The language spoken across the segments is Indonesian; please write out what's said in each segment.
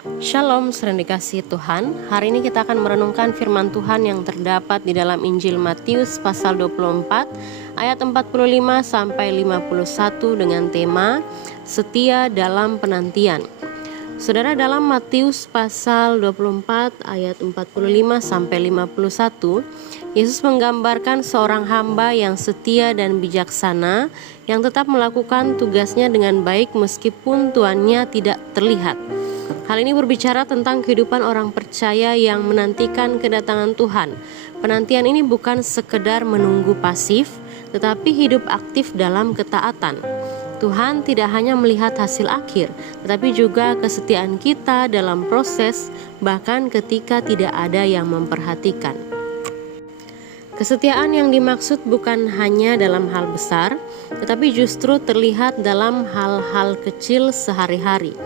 Shalom, sering dikasihi Tuhan. Hari ini kita akan merenungkan firman Tuhan yang terdapat di dalam Injil Matius pasal 24 ayat 45 sampai 51 dengan tema Setia dalam Penantian. Saudara, dalam Matius pasal 24 ayat 45 sampai 51, Yesus menggambarkan seorang hamba yang setia dan bijaksana yang tetap melakukan tugasnya dengan baik meskipun tuannya tidak terlihat. Hal ini berbicara tentang kehidupan orang percaya yang menantikan kedatangan Tuhan. Penantian ini bukan sekedar menunggu pasif, tetapi hidup aktif dalam ketaatan. Tuhan tidak hanya melihat hasil akhir, tetapi juga kesetiaan kita dalam proses, bahkan ketika tidak ada yang memperhatikan. Kesetiaan yang dimaksud bukan hanya dalam hal besar, tetapi justru terlihat dalam hal-hal kecil sehari-hari.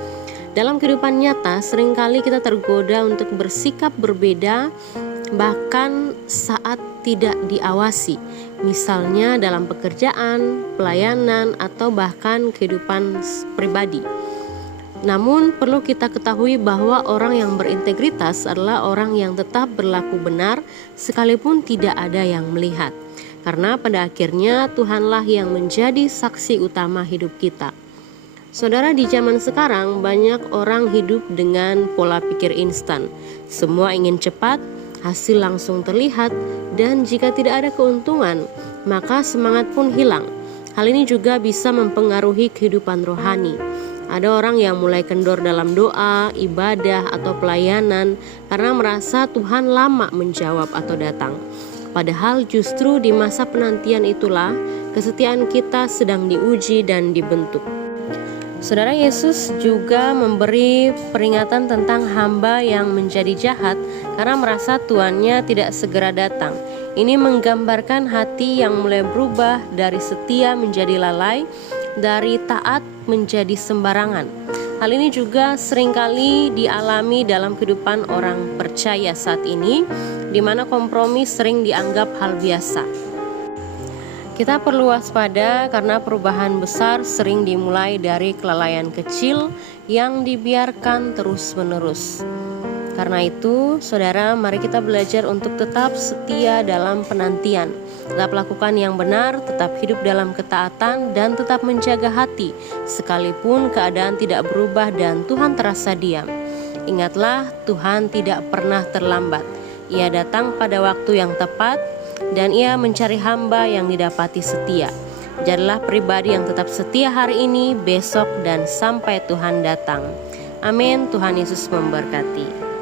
Dalam kehidupan nyata, seringkali kita tergoda untuk bersikap berbeda bahkan saat tidak diawasi. Misalnya dalam pekerjaan, pelayanan, atau bahkan kehidupan pribadi. Namun perlu kita ketahui bahwa orang yang berintegritas adalah orang yang tetap berlaku benar sekalipun tidak ada yang melihat. Karena pada akhirnya Tuhanlah yang menjadi saksi utama hidup kita. Saudara, di zaman sekarang banyak orang hidup dengan pola pikir instan. Semua ingin cepat, hasil langsung terlihat, dan jika tidak ada keuntungan, maka semangat pun hilang. Hal ini juga bisa mempengaruhi kehidupan rohani. Ada orang yang mulai kendor dalam doa, ibadah, atau pelayanan karena merasa Tuhan lama menjawab atau datang. Padahal justru di masa penantian itulah kesetiaan kita sedang diuji dan dibentuk. Saudara, Yesus juga memberi peringatan tentang hamba yang menjadi jahat karena merasa tuannya tidak segera datang. Ini menggambarkan hati yang mulai berubah dari setia menjadi lalai, dari taat menjadi sembarangan. Hal ini juga seringkali dialami dalam kehidupan orang percaya saat ini, di mana kompromi sering dianggap hal biasa. Kita perlu waspada karena perubahan besar sering dimulai dari kelalaian kecil yang dibiarkan terus-menerus. Karena itu, saudara, mari kita belajar untuk tetap setia dalam penantian. Tetap lakukan yang benar, tetap hidup dalam ketaatan, dan tetap menjaga hati, sekalipun keadaan tidak berubah dan Tuhan terasa diam. Ingatlah, Tuhan tidak pernah terlambat. Ia datang pada waktu yang tepat, dan Ia mencari hamba yang didapati setia. Jadilah pribadi yang tetap setia hari ini, besok, dan sampai Tuhan datang. Amin. Tuhan Yesus memberkati.